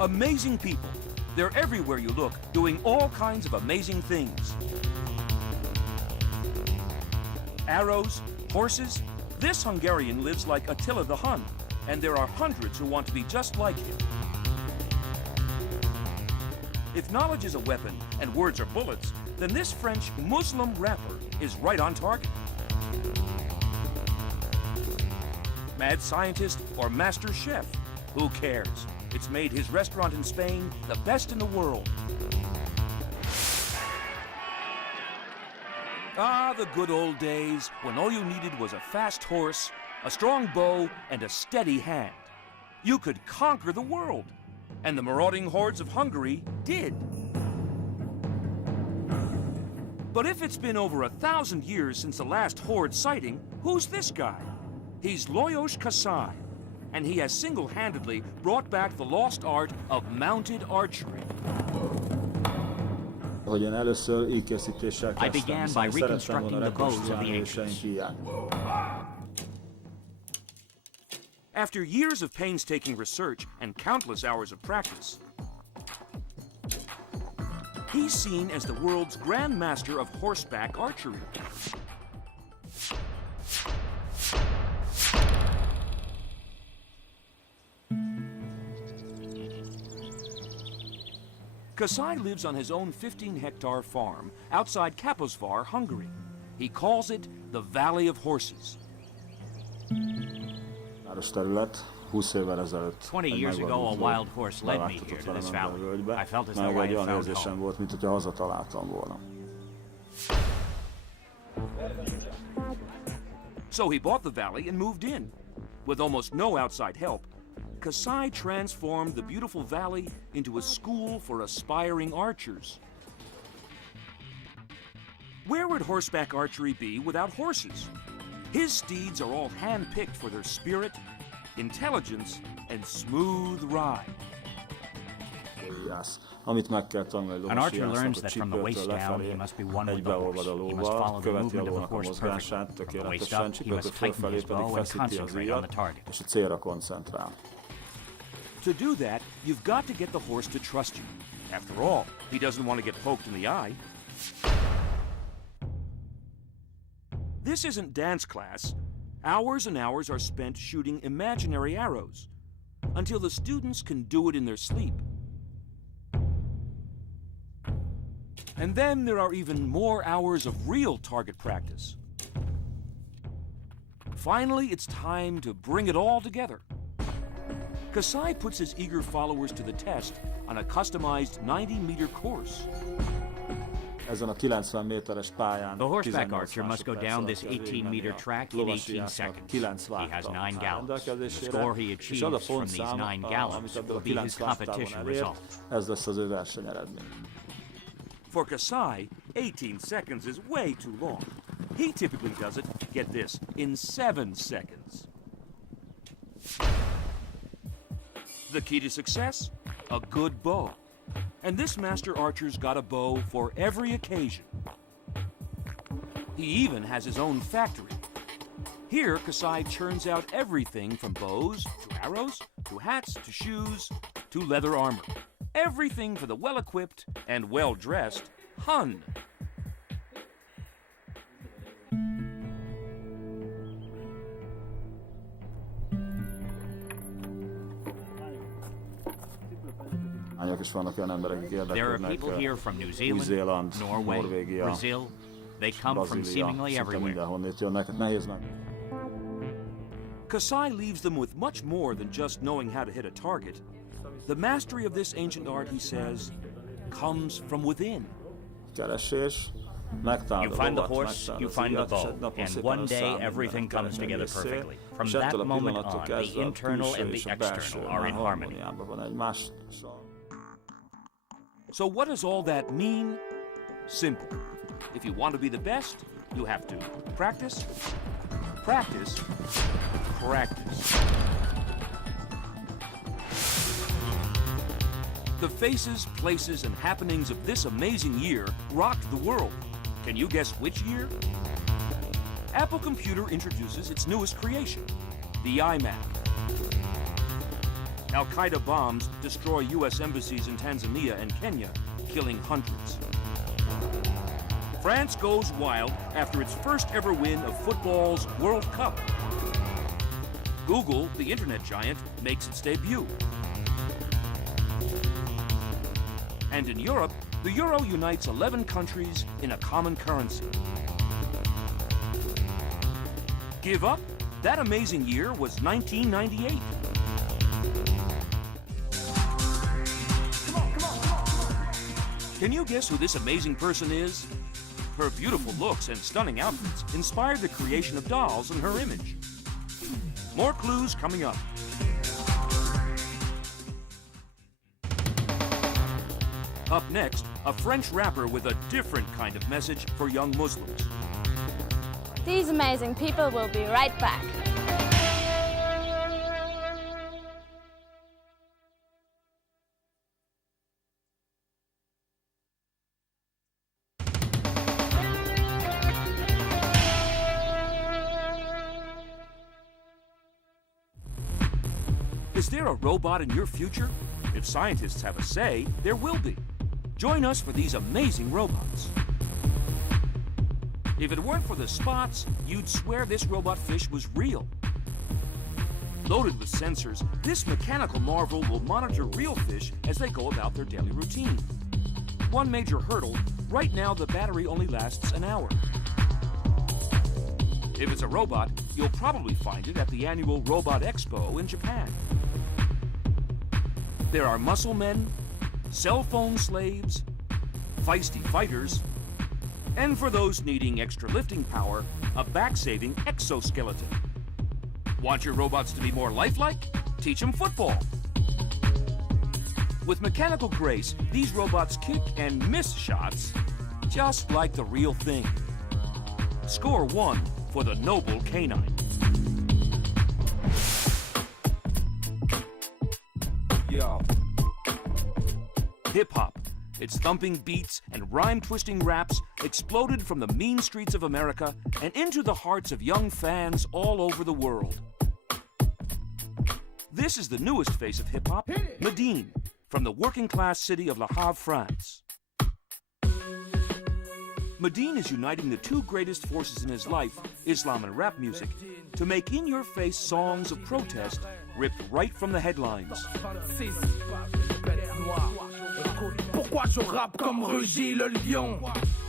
Amazing people. They're everywhere you look, doing all kinds of amazing things. Arrows, horses. This Hungarian lives like Attila the Hun, and there are hundreds who want to be just like him. If knowledge is a weapon and words are bullets, then this French Muslim rapper is right on target. Mad scientist or master chef, who cares? It's made his restaurant in Spain the best in the world. Ah, the good old days when all you needed was a fast horse, a strong bow, and a steady hand. You could conquer the world. And the marauding hordes of Hungary did. But if it's been over 1,000 years since the last horde sighting, who's this guy? He's Lajos Kasai, and he has single-handedly brought back the lost art of mounted archery. I began by reconstructing the bows of the ancients. After years of painstaking research and countless hours of practice, he's seen as the world's grand master of horseback archery. Kasai lives on his own 15-hectare farm outside Kaposvár, Hungary. He calls it the Valley of Horses. 20 years ago, a wild horse led me here to this valley. I felt as though I had found home. So he bought the valley and moved in. With almost no outside help, Kasai transformed the beautiful valley into a school for aspiring archers. Where would horseback archery be without horses? His steeds are all hand-picked for their spirit, intelligence, and smooth ride. An archer learns that from the waist down, he must be one with the horse. He must follow the movement of the horse perfectly. From the waist up, he must tighten his bow and concentrate on the target. To do that, you've got to get the horse to trust you. After all, he doesn't want to get poked in the eye. This isn't dance class. Hours and hours are spent shooting imaginary arrows until the students can do it in their sleep. And then there are even more hours of real target practice. Finally, it's time to bring it all together. Kasai puts his eager followers to the test on a customized 90-meter course. The horseback archer must go down this 18-meter track in 18 seconds. He has 9 gallops. The score he achieves from these 9 gallops will be his competition result. For Kasai, 18 seconds is way too long. He typically does it, get this, in 7 seconds. The key to success? A good bow. And this master archer's got a bow for every occasion. He even has his own factory. Here, Kasai churns out everything from bows to arrows, to hats, to shoes, to leather armor. Everything for the well-equipped and well-dressed Hun. There are people here from New Zealand, Norway, Brazil. They come from seemingly everywhere. Kasai leaves them with much more than just knowing how to hit a target. The mastery of this ancient art, he says, comes from within. You find the horse, you find the bow, and one day everything comes together perfectly. From that moment on, the internal and the external are in harmony. So what does all that mean? Simple. If you want to be the best, you have to practice, practice, practice. The faces, places, and happenings of this amazing year rocked the world. Can you guess which year? Apple Computer introduces its newest creation, the iMac. Al-Qaeda bombs destroy U.S. embassies in Tanzania and Kenya, killing hundreds. France goes wild after its first ever win of football's World Cup. Google, the internet giant, makes its debut. And in Europe, the euro unites 11 countries in a common currency. Give up? That amazing year was 1998. Can you guess who this amazing person is? Her beautiful looks and stunning outfits inspired the creation of dolls in her image. More clues coming up. Up next, a French rapper with a different kind of message for young Muslims. These amazing people will be right back. Is there a robot in your future? If scientists have a say, there will be. Join us for these amazing robots. If it weren't for the spots, you'd swear this robot fish was real. Loaded with sensors, this mechanical marvel will monitor real fish as they go about their daily routine. One major hurdle, right now the battery only lasts an hour. If it's a robot, you'll probably find it at the annual Robot Expo in Japan. There are muscle men, cell phone slaves, feisty fighters, and for those needing extra lifting power, a back-saving exoskeleton. Want your robots to be more lifelike? Teach them football. With mechanical grace, these robots kick and miss shots just like the real thing. Score 1 for the noble canine. Yo. Hip-hop, its thumping beats and rhyme-twisting raps exploded from the mean streets of America and into the hearts of young fans all over the world. This is the newest face of hip-hop, Medine, from the working-class city of Le Havre, France. Medine is uniting the two greatest forces in his life, Islam and rap music, to make in-your-face songs of protest ripped right from the headlines. Pourquoi je rappe comme Rugy le lion?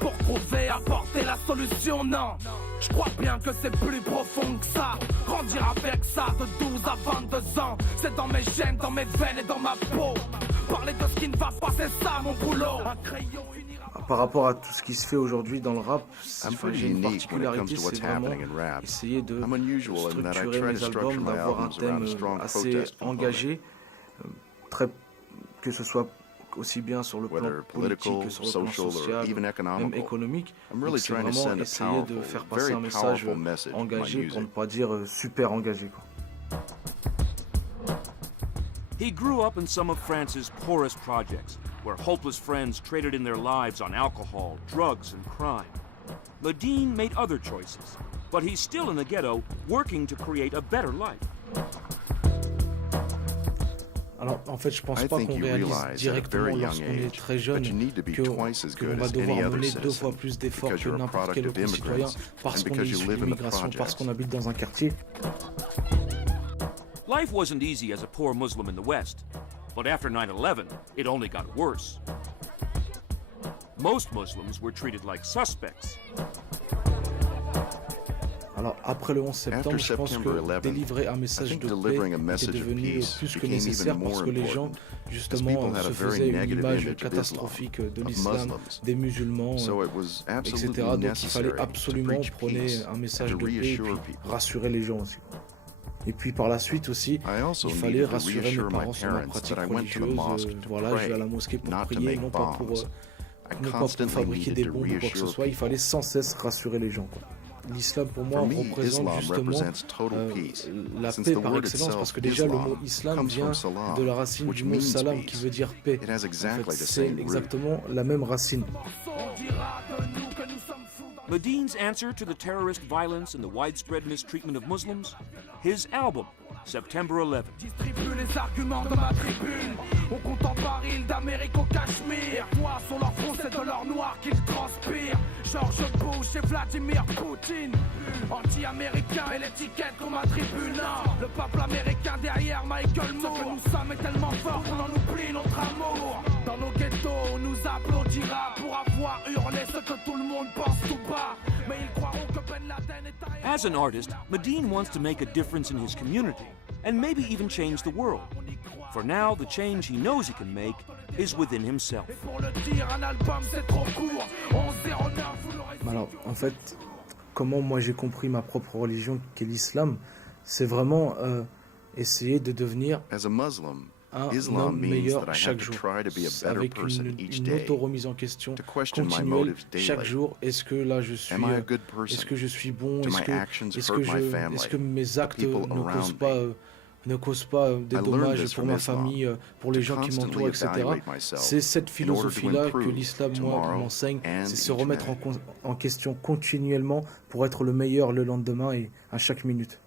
Pour trouver, apporter la solution, non. Je crois bien que c'est plus profond que ça. Grandir avec ça de 12 à 22 ans. C'est dans mes gènes, dans mes veines et dans ma peau. Parler de ce qui ne va pas, c'est ça mon boulot. Un crayon finira. Par rapport à tout ce qui se fait aujourd'hui dans le rap, j'ai une particularité, c'est vraiment essayer de structurer mes albums, d'avoir un thème assez engagé, que ce soit aussi bien sur le plan politique que sur le plan social, même économique. Donc c'est vraiment essayer de faire passer un message engagé, pour ne pas dire super engagé, quoi. He grew up in some of France's poorest projects, where hopeless friends traded in their lives on alcohol, drugs, and crime. Medine made other choices, but he's still in the ghetto, working to create a better life. Alors, en fait, je pense pas qu'on réalise directement lorsqu'on est très jeune qu'on va devoir mener 2 fois plus d'efforts que n'importe quel autre citoyen parce qu'on est issu de l'immigration, parce qu'on habite dans un quartier. Life wasn't easy as a poor Muslim in the West, but after 9/11, it only got worse. Most Muslims were treated like suspects. Alors, après le 11 septembre, je pense que délivrer un message de paix est devenu plus que nécessaire parce que les gens, justement, se faisaient une image catastrophique de l'islam, des musulmans, etc. Donc, il fallait absolument prôner un message de paix et puis rassurer les gens aussi. Et puis par la suite aussi, il fallait rassurer mes parents sur ma pratique religieuse. Voilà, je vais à la mosquée pour prier, non pas pour fabriquer des bombes ou quoi que ce soit. Il fallait sans cesse rassurer les gens, quoi. L'islam pour moi représente justement la paix par excellence, parce que déjà le mot islam vient de la racine du mot salam qui veut dire paix. En fait, c'est exactement la même racine. Madine's answer to the terrorist violence and the widespread mistreatment of Muslims? His album, September 11. Distribue les arguments de ma tribune. On compte en baril d'Amérique au Cachemire. Moi sur leur front, c'est de l'or noir qu'ils transpirent. George Bush et Vladimir Poutine. Anti-américain et l'étiquette qu'on m'attribue. Le peuple américain derrière Michael Moore. Ce que nous sommes est tellement fort qu'on en oublie notre amour. Dans nos ghettos, on nous applaudira pour avoir hurlé ce que tout le monde pense tout bas. Mais ils croiront que Ben Laden est ailleurs. As an artist, Medine wants to make a difference in his community and maybe even change the world. For now, the change he knows he can make is within himself. Alors, en fait, comment moi j'ai compris ma propre religion, qui est l'islam, c'est vraiment essayer de devenir un homme meilleur chaque jour, avec une auto-remise en question continuelle chaque jour. Est-ce que là je suis bon, est-ce que mes actes ne causent pas des dommages pour ma famille, pour les gens qui m'entourent, etc. C'est cette philosophie-là que l'islam, moi, m'enseigne, c'est se remettre en question continuellement pour être le meilleur le lendemain et à chaque minute.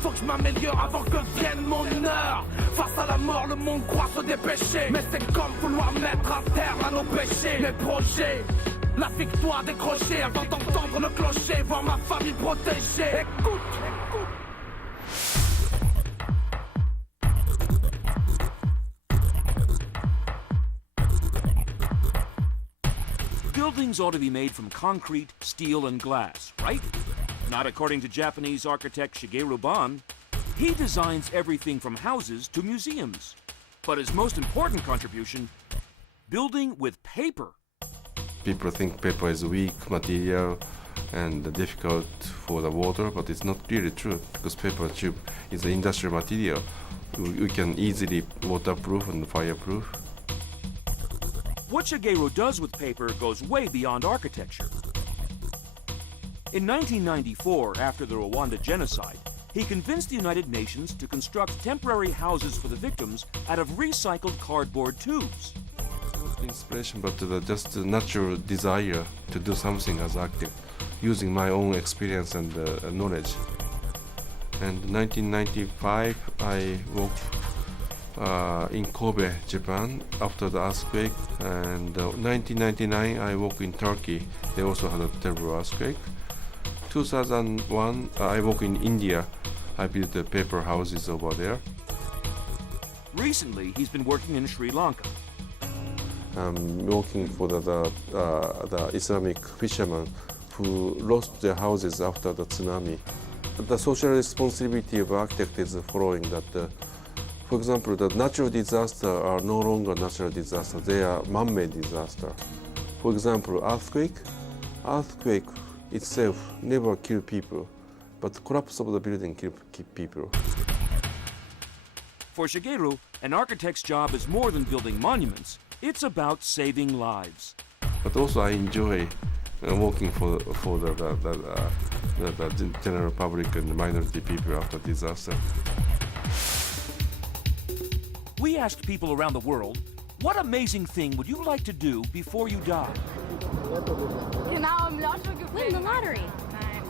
Faut que je m'améliore avant que vienne mon heure. Face à la mort, le monde croit se dépêcher. Mais c'est comme vouloir mettre un terme à nos péchés. Mes projets, la victoire décrochée avant d'entendre le clocher, voir ma famille protégée. Écoute. Buildings ought to be made from concrete, steel, and glass, right? Not according to Japanese architect Shigeru Ban. He designs everything from houses to museums. But his most important contribution, building with paper. People think paper is weak material and difficult for the water, but it's not really true because paper tube is an industrial material. We can easily waterproof and fireproof. What Shigeru does with paper goes way beyond architecture. In 1994, after the Rwanda genocide, he convinced the United Nations to construct temporary houses for the victims out of recycled cardboard tubes. Not inspiration, but just the natural desire to do something as active, using my own experience and knowledge. And in 1995, I worked in Kobe, Japan, after the earthquake. And 1999, I worked in Turkey. They also had a terrible earthquake. 2001, I worked in India. I built the paper houses over there. Recently, he's been working in Sri Lanka. I'm working for the Islamic fishermen who lost their houses after the tsunami. The social responsibility of architect is following that. For example, the natural disasters are no longer natural disasters; they are man-made disasters. For example, earthquake itself never kill people, but the collapse of the building kill people. For Shigeru, an architect's job is more than building monuments. It's about saving lives. But also I enjoy working for the general public and the minority people after disaster. We asked people around the world, what amazing thing would you like to do before you die? Win the lottery.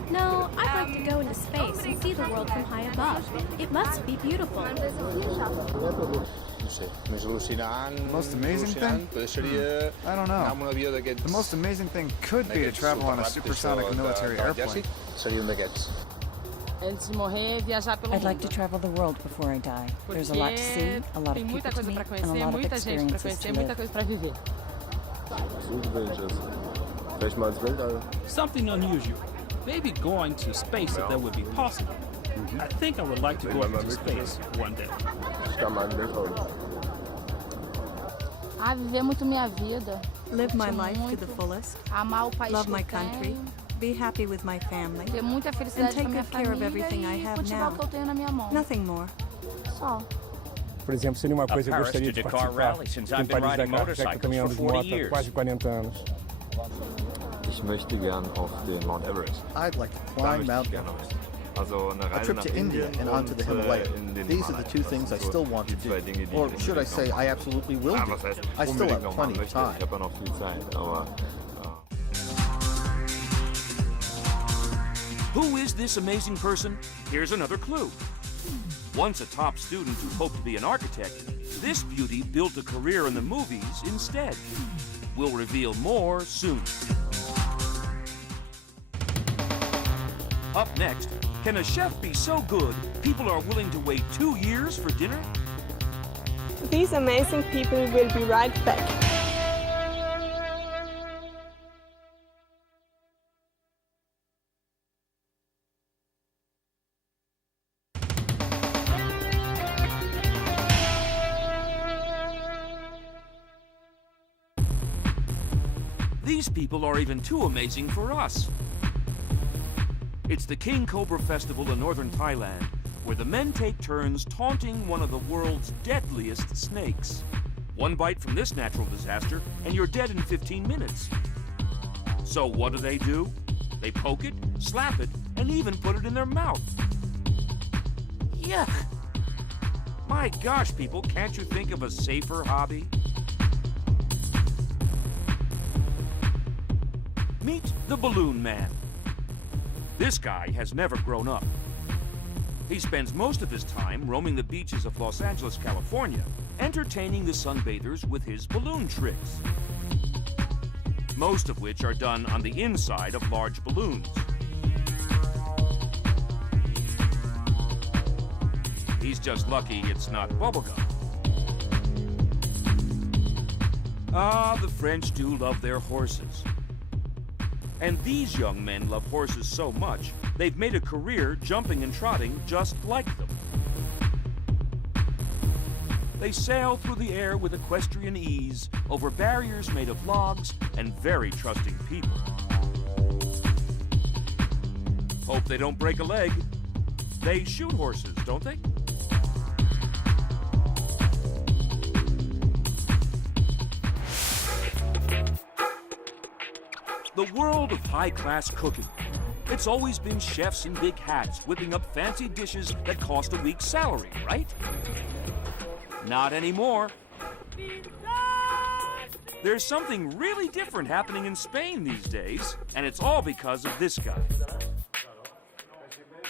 No, I'd like to go into space and see the world from high above. It must be beautiful. The most amazing thing? I don't know. The most amazing thing could be to travel on a supersonic military airplane. I'd like to travel the world before I die. There's a lot to see, a lot of people to meet, and a lot of experiences to live. Something unusual. Maybe going to space if that would be possible. I think I would like to go up into space one day. Live my life to the fullest, love my country, be happy with my family, and take good care of everything I have now. Nothing more. Por exemplo, seria uma coisa que eu gostaria de participar. Em Paris-Dakar, caminhando de moto há quase 40 anos. Ich möchte gern auf den Mount Everest. I'd like to climb Mount Everest. A trip to India and onto the Himalaya. These are the two things I still want to do. Or should I say, I absolutely will do. I still have plenty of time. Who is this amazing person? Here's another clue. Once a top student who hoped to be an architect, this beauty built a career in the movies instead. We'll reveal more soon. Up next, can a chef be so good people are willing to wait 2 years for dinner? These amazing people will be right back. These people are even too amazing for us. It's the King Cobra Festival in northern Thailand, where the men take turns taunting one of the world's deadliest snakes. One bite from this natural disaster, and you're dead in 15 minutes. So what do? They poke it, slap it, and even put it in their mouth. Yuck! My gosh, people, can't you think of a safer hobby? Meet the Balloon Man. This guy has never grown up. He spends most of his time roaming the beaches of Los Angeles, California, entertaining the sunbathers with his balloon tricks. Most of which are done on the inside of large balloons. He's just lucky it's not bubblegum. Ah, the French do love their horses. And these young men love horses so much, they've made a career jumping and trotting just like them. They sail through the air with equestrian ease, over barriers made of logs, and very trusting people. Hope they don't break a leg. They shoot horses, don't they? The world of high-class cooking. It's always been chefs in big hats whipping up fancy dishes that cost a week's salary, right? Not anymore. There's something really different happening in Spain these days, and it's all because of this guy.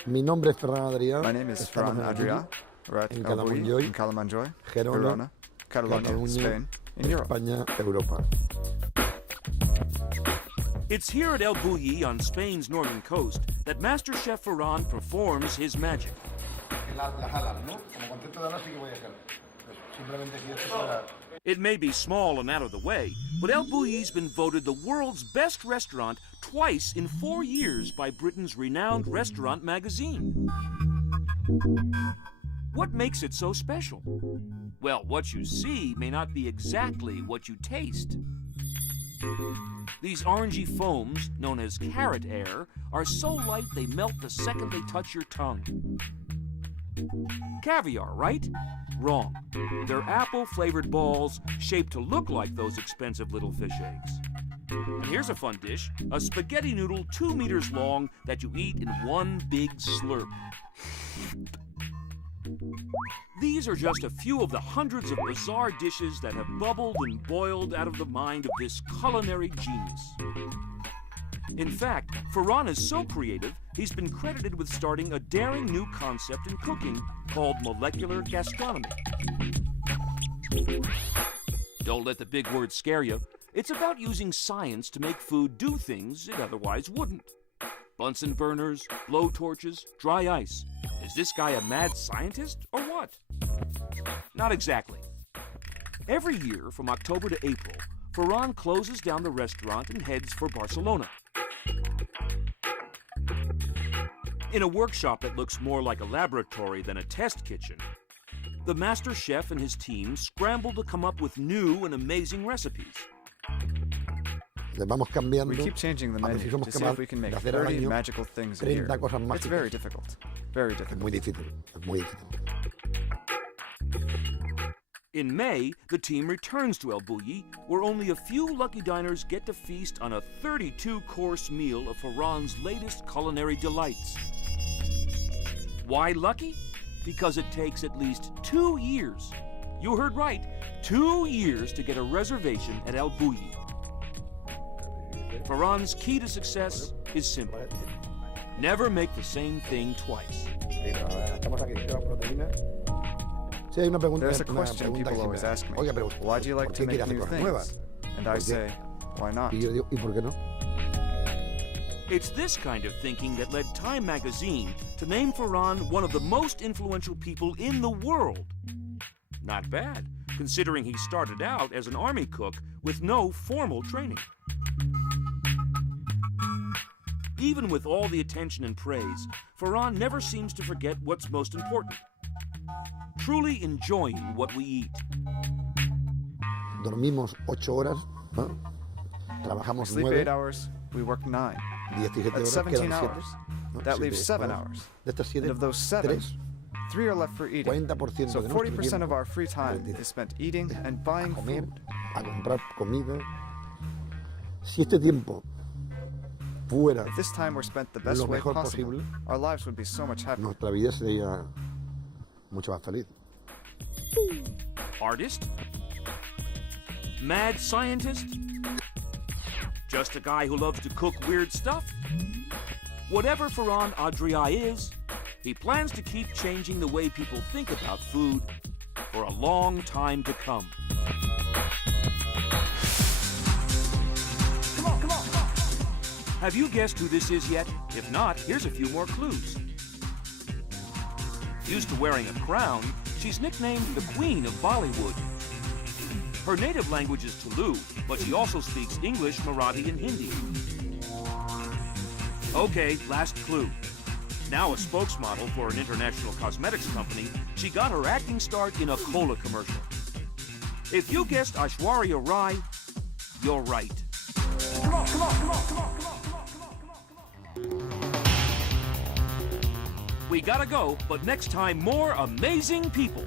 My name is Ferran Adrià. We're at El Bulli in Kilimanjaro, Girona, Catalonia, Spain, in Europe. España, Europa. It's here at El Bulli on Spain's northern coast that Master Chef Ferran performs his magic. It may be small and out of the way, but El Bulli's been voted the world's best restaurant twice in 4 years by Britain's renowned restaurant magazine. What makes it so special? Well, what you see may not be exactly what you taste. These orangey foams, known as carrot air, are so light they melt the second they touch your tongue. Caviar, right? Wrong. They're apple-flavored balls shaped to look like those expensive little fish eggs. And here's a fun dish, a spaghetti noodle 2 meters long that you eat in one big slurp. These are just a few of the hundreds of bizarre dishes that have bubbled and boiled out of the mind of this culinary genius. In fact, Ferran is so creative, he's been credited with starting a daring new concept in cooking called molecular gastronomy. Don't let the big words scare you. It's about using science to make food do things it otherwise wouldn't. Bunsen burners, blow torches, dry ice. Is this guy a mad scientist or what? Not exactly. Every year from October to April, Ferran closes down the restaurant and heads for Barcelona. In a workshop that looks more like a laboratory than a test kitchen, the master chef and his team scramble to come up with new and amazing recipes. We keep changing the menu to see if we can make 30 magical things a year. It's very difficult. Very difficult. In May, the team returns to El Bulli, where only a few lucky diners get to feast on a 32-course meal of Ferran's latest culinary delights. Why lucky? Because it takes at least 2 years. You heard right, 2 years to get a reservation at El Bulli. Ferran's key to success is simple. Never make the same thing twice. There's a question people always ask me. Why do you like to make new things? And I say, why not? It's this kind of thinking that led Time magazine to name Ferran one of the most influential people in the world. Not bad, considering he started out as an army cook with no formal training. Even with all the attention and praise, Ferran never seems to forget what's most important. Truly enjoying what we eat. Dormimos 8 horas, we sleep 8 hours, we work 9. That's 17 hours. That leaves 7 hours. And of those 7, 3 are left for eating. So 40% of our free time is spent eating and buying food. If this time were spent the best way possible, our lives would be so much happier. Artist? Mad scientist? Just a guy who loves to cook weird stuff? Whatever Ferran Adrià is, he plans to keep changing the way people think about food for a long time to come. Have you guessed who this is yet? If not, here's a few more clues. Used to wearing a crown, she's nicknamed the Queen of Bollywood. Her native language is Telugu, but she also speaks English, Marathi, and Hindi. Okay, last clue. Now a spokesmodel for an international cosmetics company, she got her acting start in a cola commercial. If you guessed Aishwarya Rai, you're right. Come on, come on, come on, come on, come on, come on, come on, come on. We gotta go, but next time more amazing people.